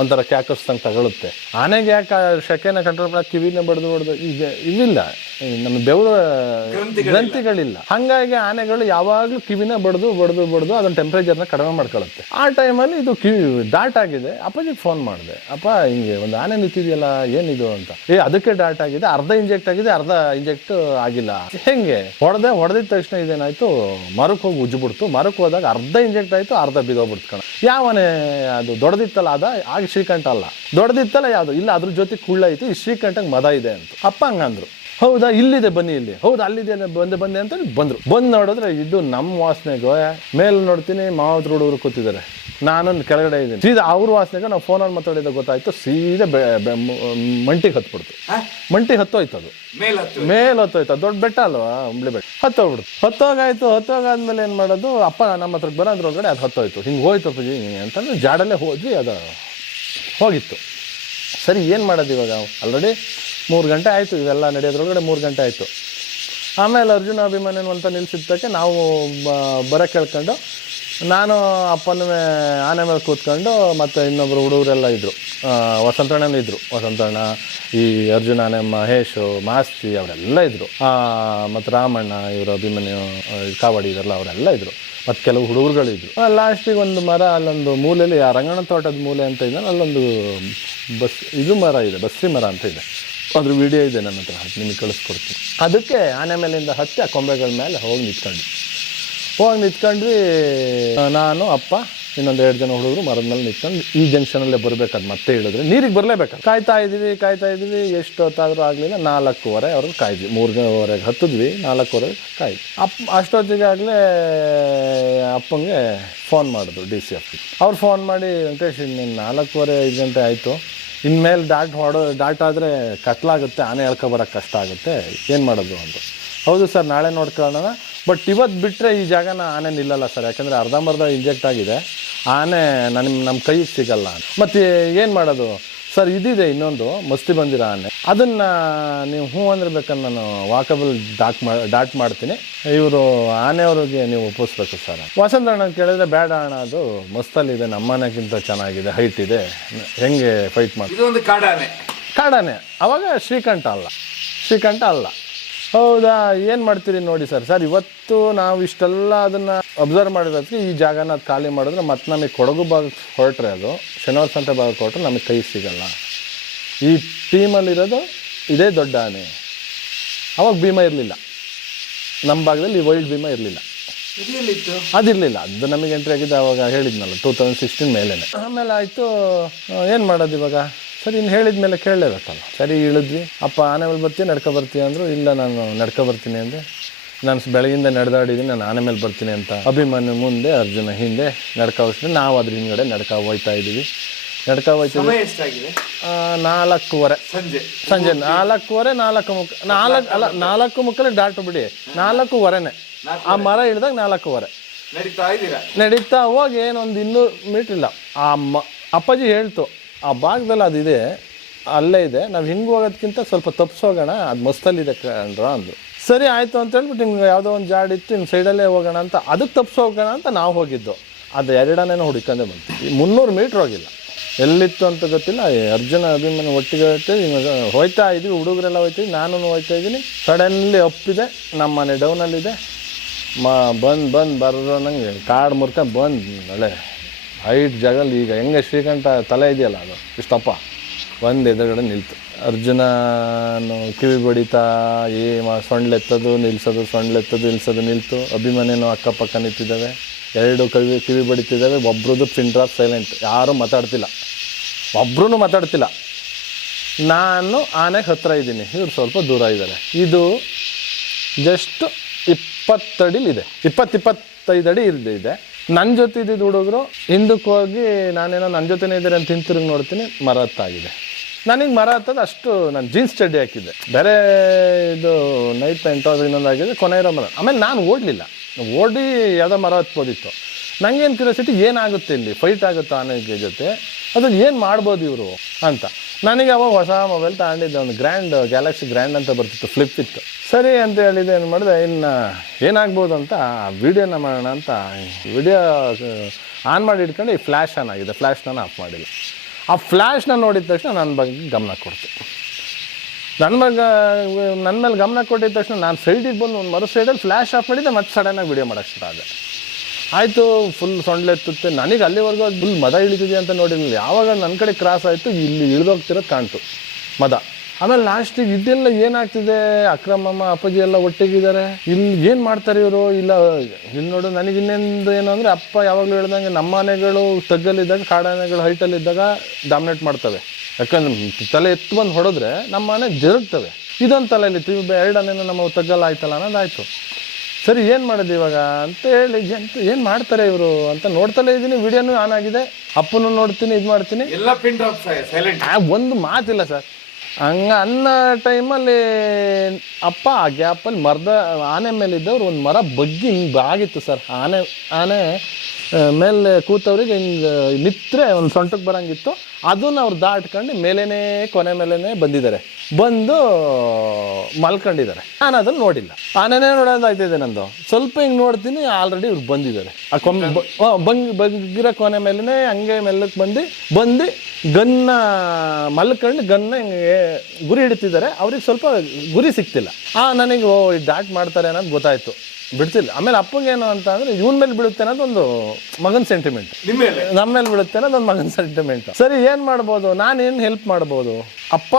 ಒಂಥರ ಕ್ಯಾಕರ್ಸ್ದಂಗೆ ತಗೊಳುತ್ತೆ. ಆನೆಗೆ ಯಾಕೆ ಶೆಕೆನ ಕಂಟ್ರೋಲ್ ಮಾಡಕ್ಕೆ ಕಿವಿನ ಬಡ್ದು ಬಡ್ದು ಈಗ ಇವಿಲ್ಲ ಈ ನಮ್ಮ ಬೆವರು ಗ್ರಂಥಿಗಳಿಲ್ಲ. ಹಂಗಾಗಿ ಆನೆಗಳು ಯಾವಾಗಲೂ ಕಿವಿನ ಬಡ್ದು ಬಡ್ದು ಬಡ್ದು ಅದನ್ನ ಟೆಂಪ್ರೇಚರ್ನ ಕಡಿಮೆ ಮಾಡ್ಕೊಳ್ಳುತ್ತೆ. ಆ ಟೈಮಲ್ಲಿ ಇದು ಕಿವಿ ಡಾಟ್ ಆಗಿದೆ ಅಪ್ಪಾಜಿಗೆ ಫೋನ್ ಮಾಡಿದೆ. ಅಪ್ಪ ಹಿಂಗೆ ಒಂದು ಆನೆ ನಿಂತಿದೆಯಲ್ಲ ಏನಿದು ಅಂತ? ಏ ಅದಕ್ಕೆ ಡಾಟ್ ಆಗಿದೆ ಅರ್ಧ ಇಂಜೆಕ್ಟ್ ಆಗಿದೆ ಅರ್ಧ ಇಂಜೆಕ್ಟ್ ಆಗಿಲ್ಲ. ಹೆಂಗೆ? ಹೊಡೆದೆ ಹೊಡೆದಿದ ತಕ್ಷಣ ಇದೇನಾಯ್ತು? ಮರಕ್ಕೆ ಹೋಗಿ ಉಜ್ಜಿಬಿಡ್ತು. ಮರಕ್ಕೆ ಹೋದಾಗ ಅರ್ಧ ಇಂಜೆಕ್ಟ್ ಆಯ್ತು ಅರ್ಧ ಬಿದೋಗ್ಬಿಡ್ತು ಕಣ. ಯಾವನೇ ಅದು? ದೊಡ್ಡದಿತ್ತಲ್ಲ ಅದ? ಆಗ ಶ್ರೀಕಂಠ ಅಲ್ಲ. ದೊಡ್ಡದಿತ್ತಲ್ಲ ಯಾವುದು? ಇಲ್ಲ ಅದ್ರ ಜೊತೆ ಕುಳ್ಳ ಐತಿ ಶ್ರೀಕಂಠಕ್ಕೆ ಮದ ಇದೆ ಅಂತ. ಅಪ್ಪ ಹಂಗಂದ್ರು. ಹೌದಾ ಇಲ್ಲಿದೆ ಬನ್ನಿ ಇಲ್ಲಿ. ಹೌದಾ ಅಲ್ಲಿದೆ ಬಂದೆ ಬಂದೆ ಅಂತ ಬಂದರು. ಬಂದು ನೋಡಿದ್ರೆ ಇದು ನಮ್ಮ ವಾಸನೆಗೋ ಮೇಲೆ ನೋಡ್ತೀನಿ ಮಾವತ್ರ ಹುಡುಗರು ಕೂತಿದ್ದಾರೆ. ನಾನು ಕೆಳಗಡೆ ಇದ್ದೀನಿ. ಸೀದಾ ಅವ್ರ ವಾಸನೆಗೆ ನಾವು ಫೋನಲ್ಲಿ ಮಾತಾಡಿದ ಗೊತ್ತಾಯ್ತು ಸೀದಾ ಮಂಟಿಗೆ ಹತ್ಬಿಡ್ತು. ಮಂಟಿಗೆ ಹತ್ತೋಯ್ತು ಅದು. ಮೇಲ್ ಹತ್ತು ಮೇಲೆ ಹತ್ತೋಯ್ತು. ಅದು ದೊಡ್ಡ ಬೆಟ್ಟ ಅಲ್ವಾ ಉಂಬ್ಳಿ ಬೆಟ್ಟ. ಹತ್ತೋಗ್ಬಿಡ್ತು. ಹತ್ತೋಗಾಯ್ತು ಹತ್ತೋಗಾದ್ಮೇಲೆ ಏನು ಮಾಡೋದು? ಅಪ್ಪ ನಮ್ಮ ಹತ್ರಕ್ಕೆ ಬರೋದ್ರೊಳಗಡೆ ಅದು ಹತ್ತೋಯ್ತು. ಹಿಂಗೆ ಹೋಯ್ತು ಅಪ್ಪಜಿ ಅಂತಂದ್ರೆ ಜಾಡಲ್ಲೇ ಹೋದ್ವಿ ಅದು ಹೋಗಿತ್ತು. ಸರಿ ಏನು ಮಾಡೋದು ಇವಾಗ? ಆಲ್ರೆಡಿ ಮೂರು ಗಂಟೆ ಆಯಿತು, ಇವೆಲ್ಲ ನಡೆಯೋದ್ರೊಳಗಡೆ ಮೂರು ಗಂಟೆ ಆಯಿತು. ಆಮೇಲೆ ಅರ್ಜುನ ಅಭಿಮಾನ್ಯನ್ ಅಂತ ನಿಲ್ಸಿದ್ದಕ್ಕೆ ನಾವು ಬ- ಬರೋಕ್ಕೆ ಕೇಳ್ಕೊಂಡು ನಾನು, ಅಪ್ಪನ ಆನೆ ಮೇಲೆ ಕೂತ್ಕೊಂಡು ಮತ್ತು ಇನ್ನೊಬ್ಬರು ಹುಡುಗರೆಲ್ಲ ಇದ್ದರು ವಸಂತಣ್ಣನೂ ಇದ್ದರು ವಸಂತಣ್ಣ, ಈ ಅರ್ಜುನ ಆನೆ ಮಹೇಶು ಮಾಸ್ತಿ ಅವರೆಲ್ಲ ಇದ್ದರು ಮತ್ತು ರಾಮಣ್ಣ, ಇವರು ಅಭಿಮನ್ಯು ಕಾವಡಿ ಇವರೆಲ್ಲ ಅವರೆಲ್ಲ ಇದ್ದರು ಮತ್ತು ಕೆಲವು ಹುಡುಗರುಗಳಿದ್ರು ಲಾಸ್ಟಿಗೆ ಒಂದು ಮರ, ಅಲ್ಲೊಂದು ಮೂಲೆಯಲ್ಲಿ ರಂಗಣ ತೋಟದ ಮೂಲೆ ಅಂತ ಇದೆ. ಅಲ್ಲೊಂದು ಬಸ್, ಇದು ಮರ ಇದೆ ಬಸ್ಸಿ ಮರ ಅಂತ ಇದೆ. ಅದ್ರ ವಿಡಿಯೋ ಇದೆ ನನ್ನ ಹತ್ರ, ನಿಮಗೆ ಕಳಿಸ್ಕೊಡ್ತೀನಿ. ಅದಕ್ಕೆ ಆನೆ ಮೇಲಿಂದ ಹತ್ತಿ ಆ ಕೊಂಬೆಗಳ ಮೇಲೆ ಹೋಗಿ ನಿಂತ್ಕೊಂಡ್ವಿ. ಹೋಗಿ ನಿಂತ್ಕೊಂಡ್ವಿ ನಾನು, ಅಪ್ಪ, ಇನ್ನೊಂದು ಎರಡು ಜನ ಹುಡುಗರು ಮರದ ಮೇಲೆ ನಿಂತ್ಕೊಂಡು ಈ ಜಂಕ್ಷನಲ್ಲೇ ಬರ್ಬೇಕಾದ್ ಮತ್ತೆ ಹೇಳಿದ್ರೆ. ನೀರಿಗೆ ಬರಲೇಬೇಕು. ಕಾಯ್ತಾ ಇದ್ವಿ ಕಾಯ್ತಾ ಇದ್ವಿ ಎಷ್ಟು ಹೊತ್ತಾದರೂ ಆಗಲಿಲ್ಲ, ನಾಲ್ಕೂವರೆ ಅವ್ರಿಗೆ ಕಾಯ್ದ್ವಿ. ಮೂರುವರೆಗೆ ಹತ್ತಿದ್ವಿ, ನಾಲ್ಕೂವರೆಗೆ ಕಾಯ್ದ್ವಿ. ಅಪ್ಪ ಅಷ್ಟೊತ್ತಿಗೆ ಆಗಲೇ ಅಪ್ಪಂಗೆ ಫೋನ್ ಮಾಡಿದ್ರು ಡಿ ಸಿ ಎಫ್ ಅವ್ರು ಫೋನ್ ಮಾಡಿ, ವೆಂಕಟೇಶ್ ನಿನ್ನ ನಾಲ್ಕೂವರೆ ಐದು ಗಂಟೆ ಆಯಿತು. ಇನ್ಮೇಲೆ ದಾಟ್ ಹೊಡೋ ಡಾಟ್ ಆದರೆ ಕತ್ಲಾಗುತ್ತೆ, ಆನೆ ಎಳ್ಕೊಬರೋಕ್ಕೆ ಕಷ್ಟ ಆಗುತ್ತೆ. ಏನು ಮಾಡೋದು ಅಂತ. ಹೌದು ಸರ್, ನಾಳೆ ನೋಡ್ಕೊಳ್ಳೋಣ. ಬಟ್ ಇವತ್ತು ಬಿಟ್ಟರೆ ಈ ಜಾಗನ ಆನೆ ನಿಲ್ಲಲ್ಲ ಸರ್. ಯಾಕಂದರೆ ಅರ್ಧಂಬರ್ಧ ಇಂಜೆಕ್ಟ್ ಆಗಿದೆ. ಆನೆ ನನ್ನ ನಮ್ಮ ಕೈಗೆ ಸಿಗಲ್ಲ ಮತ್ತು ಏನು ಮಾಡೋದು? ಸರ್ ಇದಿದೆ ಇನ್ನೊಂದು ಮಸ್ತಿ ಬಂದಿರ ಆನೆ ಅದನ್ನ ನೀವು ಹ್ಞೂ ಅಂದ್ರೆ ಬೇಕಾದ್ರೆ ನಾನು ವಾಕಬಲ್ ಡಾಟ್ ಮಾ ಡಾಟ್ ಮಾಡ್ತೀನಿ. ಇವರು ಆನೆಯವ್ರಿಗೆ ನೀವು ಒಪ್ಪಿಸ್ಬೇಕು ಸರ್. ವಸಂತ ಅಣ್ಣ ಕೇಳಿದ್ರೆ ಬೇಡ ಅಣ್ಣ ಅದು ಮಸ್ತಲ್ಲಿದೆ ನಮ್ಮನೆಗಿಂತ ಚೆನ್ನಾಗಿದೆ ಹೈಟ್ ಇದೆ. ಹೆಂಗೆ ಫೈಟ್ ಮಾಡಿ ಇದೊಂದು ಕಾಡಾನೆ. ಕಾಡಾನೆ. ಅವಾಗ ಶ್ರೀಕಂಠ ಅಲ್ಲ. ಶ್ರೀಕಂಠ ಅಲ್ಲ. ಹೌದಾ? ಏನು ಮಾಡ್ತೀರಿ ನೋಡಿ ಸರ್. ಸರ್ ಇವತ್ತು ನಾವು ಇಷ್ಟೆಲ್ಲ ಅದನ್ನು ಅಬ್ಸರ್ವ್ ಮಾಡಿರೋದಕ್ಕೆ ಈ ಜಾಗನ ಅದು ಖಾಲಿ ಮಾಡಿದ್ರೆ ಮತ್ತೆ ನಮಗೆ ಕೊಡಗು ಭಾಗಕ್ಕೆ ಹೊರಟ್ರೆ ಅದು ಶನಿವಾರ ಸಂತೆ ಭಾಗಕ್ಕೆ ಹೊರಟ್ರೆ ನಮಗೆ ಕೈ ಸಿಗಲ್ಲ. ಈ ಟೀಮಲ್ಲಿರೋದು ಇದೇ ದೊಡ್ಡ ಆನೆ. ಅವಾಗ ಭೀಮ ಇರಲಿಲ್ಲ. ನಮ್ಮ ಭಾಗದಲ್ಲಿ ವೈಲ್ಡ್ ಭೀಮ ಇರಲಿಲ್ಲ. ಅದಿರಲಿಲ್ಲ ಅದು ನಮಗೆ ಎಂಟ್ರಿ ಆಗಿದೆ ಅವಾಗ ಹೇಳಿದ್ನಲ್ಲ ಟೂ ತೌಸಂಡ್ ಸಿಕ್ಸ್ಟೀನ್ ಮೇಲೇ ಆಮೇಲೆ ಆಯಿತು ಏನು ಮಾಡೋದು ಇವಾಗ? ಸರಿ ಇನ್ನು ಹೇಳಿದ ಮೇಲೆ ಕೇಳಲೇಬೇಕಲ್ಲ. ಸರಿ ಇಳಿದ್ವಿ. ಅಪ್ಪ ಆನೆ ಮೇಲೆ ಬರ್ತೀಯ ನಡ್ಕೊ ಬರ್ತೀಯ ಅಂದರು ಇಲ್ಲ ನಾನು ನಡ್ಕೊ ಬರ್ತೀನಿ ಅಂದರೆ ನಾನು ಬೆಳಗಿಂದ ನಡೆದಾಡಿದ್ದೀನಿ ನಾನು ಆನೆ ಮೇಲೆ ಬರ್ತೀನಿ ಅಂತ ಅಭಿಮಾನಿ ಮುಂದೆ ಅರ್ಜುನ ಹಿಂದೆ ನಡ್ಕ ಹೋಗ್ತೀನಿ ನಾವು ಅದ್ರ ಹಿಂದ್ಗಡೆ ನಡ್ಕ ಹೋಗ್ತಾ ಇದ್ದೀವಿ. ನಡ್ಕ ಎಷ್ಟಾಗಿದೆ? ನಾಲ್ಕೂವರೆ. ಸಂಜೆ. ಸಂಜೆ ನಾಲ್ಕೂವರೆ ನಾಲ್ಕು ಮುಕ್ಕ ನಾಲ್ಕು ಅಲ್ಲ ನಾಲ್ಕು ಮುಕ್ಕಲ್ಲಿ ಡಾಟ್ ಬಿಡಿ. ನಾಲ್ಕೂವರೆನೆ. ಆ ಮರ ಇಳಿದಾಗ ನಾಲ್ಕೂವರೆ. ನಡೀತಾ ಇದ್ದೀರಾ? ನಡೀತಾ ಹೋಗಿ ಏನೊಂದು ಇನ್ನೂರು ಮೀಟ್ರ್ ಇಲ್ಲ. ಆ ಅಮ್ಮ ಅಪ್ಪಾಜಿ ಹೇಳ್ತು ಆ ಭಾಗದಲ್ಲಿ ಅದಿದೆ ಅಲ್ಲೇ ಇದೆ. ನಾವು ಹಿಂಗೆ ಹೋಗೋದಕ್ಕಿಂತ ಸ್ವಲ್ಪ ತಪ್ಪಿಸೋಗೋಣ ಅದು ಮಸ್ತಲ್ಲಿದೆ ಕಂಡ್ರ ಅಂದರು ಸರಿ ಆಯಿತು ಅಂತ ಹೇಳ್ಬಿಟ್ಟು ಹಿಂಗೆ ಯಾವುದೋ ಒಂದು ಜಾಡ್ ಇತ್ತು ಹಿಂಗೆ ಸೈಡಲ್ಲೇ ಹೋಗೋಣ ಅಂತ ಅದಕ್ಕೆ ತಪ್ಪಿಸೋಗೋಣ ಅಂತ ನಾವು ಹೋಗಿದ್ದು. ಅದು ಎರಡನೇನೋ ಹುಡುಕಂದೇ ಬಂತು. ಮುನ್ನೂರು ಮೀಟ್ರ್ ಹೋಗಿಲ್ಲ. ಎಲ್ಲಿತ್ತು ಅಂತ ಗೊತ್ತಿಲ್ಲ. ಅರ್ಜುನ ಅಭಿಮಾನ ಒಟ್ಟಿಗೆ ಹೋಗ್ತೀವಿ ಹಿಂಗೆ ಹೋಯ್ತಾ ಇದ್ವಿ, ಹುಡುಗರೆಲ್ಲ ಹೋಯ್ತೀವಿ ನಾನು ಹೋಯ್ತಾ ಇದ್ದೀನಿ. ಸಡನ್ಲಿ ಅಪ್ಪಿದೆ ನಮ್ಮ ಮನೆ ಡೌನಲ್ಲಿದೆ ಮ, ಬಂದು ಬಂದು ಬರೋ ನಂಗೆ ಕಾಡು ಮುರ್ಕ ಬಂದು, ಒಳ್ಳೆ ಹೈಟ್ ಜಾಗಲ್ಲಿ ಈಗ ಹೆಂಗೆ ಶ್ರೀಕಂಠ ತಲೆ ಇದೆಯಲ್ಲ ಅದು? ಇಷ್ಟಪ್ಪ. ಒಂದು ಎದುರುಗಡೆ ನಿಲ್ತು. ಅರ್ಜುನನು ಕಿವಿ ಬಡಿತಾ ಏ ಸೊಂಡ್ಲೆತ್ತದು, ನಿಲ್ಸೋದು ಸೊಂಡ್ಲೆತ್ತದು, ನಿಲ್ಸೋದು, ನಿಲ್ತು. ಅಭಿಮನ್ಯನು ಅಕ್ಕಪಕ್ಕ ನಿಂತಿದ್ದಾವೆ. ಎರಡು ಕವಿ, ಕಿವಿ ಬಡಿತಿದ್ದಾವೆ. ಒಬ್ರದ್ದು ಪಿನ್ ಡ್ರಾಪ್ ಸೈಲೆಂಟ್. ಯಾರೂ ಮಾತಾಡ್ತಿಲ್ಲ. ಒಬ್ರೂ ಮಾತಾಡ್ತಿಲ್ಲ. ನಾನು ಆನೆಗೆ ಹತ್ತಿರ ಇದ್ದೀನಿ. ಇವ್ರು ಸ್ವಲ್ಪ ದೂರ ಇದ್ದಾರೆ. ಇದು ಜಸ್ಟ್ ಇಪ್ಪತ್ತಡಿಲಿದೆ. ಇಪ್ಪತ್ತು ಇಪ್ಪತ್ತೈದು ಅಡಿ ಇದೆ. ನನ್ನ ಜೊತೆ ಇದ್ದಿದ್ದು ಹುಡುಗರು, ಹಿಂದಕ್ಕೆ ಹೋಗಿ ನಾನೇನೋ ನನ್ನ ಜೊತೆನೇ ಇದ್ದಾರೆ ಅಂತ ಹಿಂತಿರುಗಿ ನೋಡ್ತೀನಿ, ಮರ ಹತ್ತಾಗಿದೆ. ನನಗೆ ಮರ ಹತ್ತದ ಅಷ್ಟು ನಾನು ಜೀನ್ಸ್ ಚಡ್ಡಿ ಹಾಕಿದ್ದೆ. ಬೇರೆ ಇದು ನೈಟ್ ಪ್ಯಾಂಟು ಅದು ಇನ್ನೊಂದು ಆಗಿದೆ ಕೊನೆ ಇರೋ ಮರ. ಆಮೇಲೆ ನಾನು ಓಡಲಿಲ್ಲ. ಓಡಿ ಯಾವುದೋ ಮರ ಹತ್ಬೋದಿತ್ತು. ನನಗೇನು ಕ್ಯೂರಿಯಾಸಿಟಿ ಏನಾಗುತ್ತೆ ಇಲ್ಲಿ? ಫೈಟ್ ಆಗುತ್ತಾ ಆನೆಗೆ ಜೊತೆ? ಅದು ಏನು ಮಾಡ್ಬೋದು ಇವರು ಅಂತ. ನನಗೆ ಅವಾಗ ಹೊಸ ಮೊಬೈಲ್ ತಗೊಂಡಿದ್ದೆ ಒಂದು ಗ್ರ್ಯಾಂಡ್ ಗ್ಯಾಲಕ್ಸಿ ಗ್ರ್ಯಾಂಡ್ ಅಂತ ಬರ್ತಿತ್ತು ಫ್ಲಿಪ್ ಇತ್ತು. ಸರಿ ಅಂತ ಹೇಳಿದೆ ಏನು ಮಾಡಿದೆ, ಇನ್ನು ಏನಾಗ್ಬೋದು ಅಂತ ವೀಡಿಯೋನ ಮಾಡೋಣ ಅಂತ ವಿಡಿಯೋ ಆನ್ ಮಾಡಿ ಇಟ್ಕೊಂಡು ಈ ಫ್ಲ್ಯಾಶ್ ಆನ್ ಆಗಿದೆ. ಫ್ಲ್ಯಾಶ್ ನಾನು ಆಫ್ ಮಾಡಿಲ್ಲ. ಆ ಫ್ಲ್ಯಾಶ್ನ ನೋಡಿದ ತಕ್ಷಣ ನನ್ನ ಬಗ್ಗೆ ಗಮನ ಕೊಡ್ತೆ. ನನ್ನ ಬಗ್ಗೆ ನನ್ನ ಮೇಲೆ ಗಮನ ಕೊಟ್ಟಿದ ತಕ್ಷಣ ನಾನು ಸೈಡಿಗೆ ಬಂದು ಒಂದು ಮರು ಸೈಡಲ್ಲಿ ಫ್ಲ್ಯಾಶ್ ಆಫ್ ಮಾಡಿದ್ದೆ ಮತ್ತೆ ಸಡನ್ನಾಗಿ ವಿಡಿಯೋ ಮಾಡೋಕ್ಕೆ ಸ್ಟಾರ್ಟ್ ಆದೆ. ಆಯಿತು ಫುಲ್ ಸೊಂಡ್ಲೆತ್ತುತ್ತೆ ನನಗೆ ಅಲ್ಲಿವರೆಗೂ ಫುಲ್ ಮದ ಇಳಿತಿದೆ ಅಂತ ನೋಡಿರಲಿಲ್ಲ. ಯಾವಾಗ ನನ್ನ ಕಡೆ ಕ್ರಾಸ್ ಆಯಿತು, ಇಲ್ಲಿ ಇಳಿದೋಗ್ತಿರೋದು ಕಾಣ್ತು, ಮದ. ಆಮೇಲೆ ಲಾಸ್ಟಿಗೆ ಇದೆಲ್ಲ ಏನಾಗ್ತಿದೆ? ಅಕ್ರಮಮ್ಮ ಅಪ್ಪಾಜಿ ಎಲ್ಲ ಒಟ್ಟಿಗಿದ್ದಾರೆ. ಇಲ್ಲಿ ಏನು ಮಾಡ್ತಾರೆ ಇವರು? ಇಲ್ಲ ಇಲ್ಲಿ ನೋಡು, ನನಗೆ ಇನ್ನೊಂದು ಏನು ಅಂದರೆ, ಅಪ್ಪ ಯಾವಾಗಲೂ ಹೇಳ್ದಂಗೆ ನಮ್ಮ ಮನೆಗಳು ತಗ್ಗಲ್ಲಿದ್ದಾಗ ಕಾಡಾನೆಗಳು ಹೈಟಲ್ಲಿದ್ದಾಗ ಡಾಮಿನೇಟ್ ಮಾಡ್ತವೆ. ಯಾಕಂದ್ರೆ ತಲೆ ಎತ್ತು ಬಂದು ಹೊಡೆದ್ರೆ ನಮ್ಮ ಮನೆ ಜರುಗ್ತವೆ. ಇದೊಂದು ತಲೆಯಲ್ಲಿ ಎರಡು ಆನೆನೂ ನಮ್ಮ ತಗ್ಗಲ್ಲ ಆಯ್ತಲ್ಲ ಅನ್ನೋದಾಯ್ತು ಸರಿ ಏನು ಮಾಡೋದು ಇವಾಗ? ಅಂತೇಳಿ ಎಂತ ಏನು ಮಾಡ್ತಾರೆ ಇವರು? ಅಂತ ನೋಡ್ತಲೇ ಇದ್ದೀನಿ. ವಿಡಿಯೋನು ಆನ್ ಆಗಿದೆ. ಅಪ್ಪನು ನೋಡ್ತೀನಿ ಇದು ಮಾಡ್ತೀನಿ. ಎಲ್ಲ ಪಿನ್ ಡ್ರಾಪ್ ಸೈಲೆಂಟ್ ಆ ಒಂದು ಮಾತಿಲ್ಲ ಸರ್. ಹಂಗ ಅನ್ನೋ ಟೈಮಲ್ಲಿ ಅಪ್ಪ ಆ ಗ್ಯಾಪಲ್ಲಿ ಮರದ ಆನೆ ಮೇಲೆ ಇದ್ದವ್ರು ಒಂದು ಮರ ಬಗ್ಗಿ ಹಿಂಗೆ ಆಗಿತ್ತು ಸರ್. ಆನೆ ಆನೆ ಆ, ಮೇಲೆ ಕೂತವ್ರಿಗೆ ಹಿಂಗೆ ನಿತ್ರೆ ಒಂದು ಸೊಂಟಕ್ಕೆ ಬರಂಗಿತ್ತು. ಅದನ್ನ ಅವ್ರು ದಾಟ್ಕೊಂಡು ಮೇಲೇ ಕೊನೆ ಮೇಲೇ ಬಂದಿದ್ದಾರೆ. ಬಂದು ಮಲ್ಕೊಂಡಿದ್ದಾರೆ. ನಾನು ಅದನ್ನು ನೋಡಿಲ್ಲ. ಆನೆನೇ ನೋಡೋದಾಯ್ತಿದೆ ನಂದು. ಸ್ವಲ್ಪ ಹಿಂಗೆ ನೋಡ್ತೀನಿ ಆಲ್ರೆಡಿ ಇವ್ರು ಬಂದಿದ್ದಾರೆ. ಆ ಆ, ಬಂಗ್ ಬಗ್ಗಿರೋ ಕೊನೆ ಮೇಲೇ ಹಂಗೆ ಮೆಲ್ಲಕ್ಕೆ ಬಂದು ಬಂದು ಗನ್ನ ಮಲ್ಕೊಂಡು ಗನ್ನ ಹಿಂಗೆ ಗುರಿ ಹಿಡಿತಿದ್ದಾರೆ. ಅವ್ರಿಗೆ ಸ್ವಲ್ಪ ಗುರಿ ಸಿಕ್ತಿಲ್ಲ ಆ ನನಗೆ ಓ ಡಾಟ್ ಮಾಡ್ತಾರೆ ಅನ್ನೋದು ಗೊತ್ತಾಯ್ತು. ಬಿಡ್ತಿಲ್ಲ. ಆಮೇಲೆ ಅಪ್ಪಗೇನು ಅಂತ ಅಂದ್ರೆ ಇವನ್ ಮೇಲೆ ಬೀಳುತ್ತೆ ಅನ್ನೋದೊಂದು ಮಗನ್ ಸೆಂಟಿಮೆಂಟ್ ನಿಮ್ಮ ಮೇಲೆ. ಬೀಳುತ್ತೆ ಅನ್ನೋದೊಂದು ಮಗನ ಸೆಂಟಿಮೆಂಟ್ ಸರಿ ಏನು ಮಾಡ್ಬೋದು? ನಾನು ಏನು ಹೆಲ್ಪ್ ಮಾಡ್ಬೋದು? ಅಪ್ಪ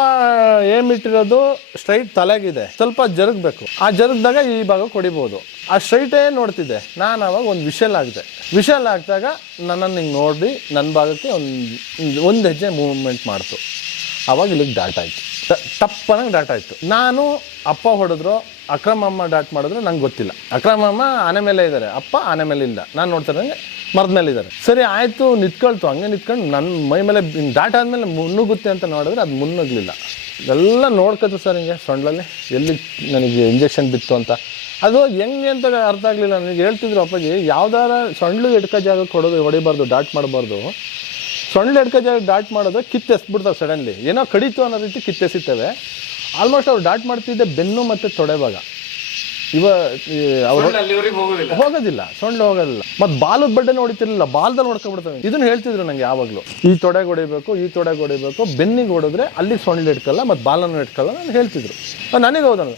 ಏಮ್ ಇಟ್ಟಿರೋದು ಸ್ಟ್ರೈಟ್ ತಲೆಗಿದೆ. ಸ್ವಲ್ಪ ಜರುಗಬೇಕು. ಆ ಜರುಗ್ದಾಗ ಈ ಭಾಗ ಕೊಡಿಬಹುದು ಆ ಸ್ಟ್ರೈಟೇ ನೋಡ್ತಿದ್ದೆ. ನಾನು ಅವಾಗ ಒಂದು ವಿಷಲ್ ಆಗಿದೆ ವಿಷಲ್ ಆಗ್ದಾಗ ನನ್ನನ್ನು ಹಿಂಗೆ ನೋಡಿ ನನ್ನ ಭಾಗಕ್ಕೆ ಒಂದು ಒಂದು ಹೆಜ್ಜೆ ಮೂವ್ಮೆಂಟ್ ಮಾಡ್ತು. ಅವಾಗ ಇಲ್ಲಿಗೆ ಡಾಟ್ ಆಯಿತು. ತಪ್ಪನಂಗೆ ಡಾಟ್ ಆಯಿತು. ನಾನು ಅಪ್ಪ ಹೊಡೆದ್ರು ಅಕ್ರಮಮ್ಮ ಡಾಟ್ ಮಾಡಿದ್ರೆ ನಂಗೆ ಗೊತ್ತಿಲ್ಲ. ಅಕ್ರಮಮ್ಮ ಆನೆ ಮೇಲೆ ಇದ್ದಾರೆ ಅಪ್ಪ ಆನೆ ಮೇಲೆ ಇಲ್ಲ. ನಾನು ನೋಡ್ತಿರಂಗೆ ಮರದ ಮೇಲೆ ಇದ್ದಾರೆ ಸರಿ, ಆಯಿತು, ನಿಂತ್ಕೊಳ್ತು. ಹಂಗೆ ನಿಂತ್ಕೊಂಡು ನನ್ನ ಮೈ ಮೇಲೆ ಡಾಟ್ ಆದಮೇಲೆ ಮುನ್ನುಗುತ್ತೆ ಅಂತ ನೋಡಿದ್ರೆ ಅದು ಮುನ್ನುಗ್ಲಿಲ್ಲ. ಎಲ್ಲ ನೋಡ್ಕೊತು ಸರ್ ಹಿಂಗೆ ಸೊಂಡಲಲ್ಲಿ ಎಲ್ಲಿ ನನಗೆ ಇಂಜೆಕ್ಷನ್ ಬಿತ್ತು ಅಂತ. ಅದು ಹೆಂಗೆ ಅಂತ ಅರ್ಥ ಆಗಲಿಲ್ಲ. ನನಗೆ ಹೇಳ್ತಿದ್ರು ಅಪ್ಪಾಜಿ, ಯಾವ್ದಾರ ಸೊಂಡ್ಲು ಎಡ್ಕ ಜಾಗ ಕೊಡೋದು ಹೊಡಿಬಾರ್ದು, ಡಾಟ್ ಮಾಡಬಾರ್ದು. ಸೊಂಡ್ಲು ಎಡ್ಕ ಜಾಗ ಡಾಟ್ ಮಾಡೋದು ಕಿತ್ತೆಸ್ಬಿಡ್ತಾವೆ ಸಡನ್ಲಿ ಏನೋ ಕಡಿತು ಅನ್ನೋ ರೀತಿ ಕಿತ್ತೆಸಿತವೆ ಆಲ್ಮೋಸ್ಟ್ ಅವ್ರು ಡಾಟ್ ಮಾಡ್ತಿದ್ದೆ ಬೆನ್ನು ಮತ್ತು ತೊಡೆ ಭಾಗ. ಇವ ಅವರು ಹೋಗೋದಿಲ್ಲ. ಸೊಳ್ಳೆ ಹೋಗೋದಿಲ್ಲ. ಮತ್ತೆ ಬಾಲದ ಬಡ್ಡೆ ನೋಡಿತಿರ್ಲಿಲ್ಲ ಬಾಲ್ದಲ್ಲಿ ಹೊಡ್ಕೊಬಿಡ್ತವೆ ಇದನ್ನ ಹೇಳ್ತಿದ್ರು ನಂಗೆ ಯಾವಾಗಲೂ. ಈ ತೊಡೆಗೆ ಹೊಡಿಬೇಕು ಈ ತೊಡೆಗೆ ಹೊಡಿಬೇಕು ಬೆನ್ನಿಗೆ ಹೊಡೆದ್ರೆ ಅಲ್ಲಿ ಸೊಳ್ಳೆ ಇಟ್ಕಲ್ಲ ಮತ್ತು ಬಾಲನ್ನು ಇಟ್ಕಲ್ಲ ನಾನು ಹೇಳ್ತಿದ್ರು. ನನಗೆ ಹೌದಲ್ಲ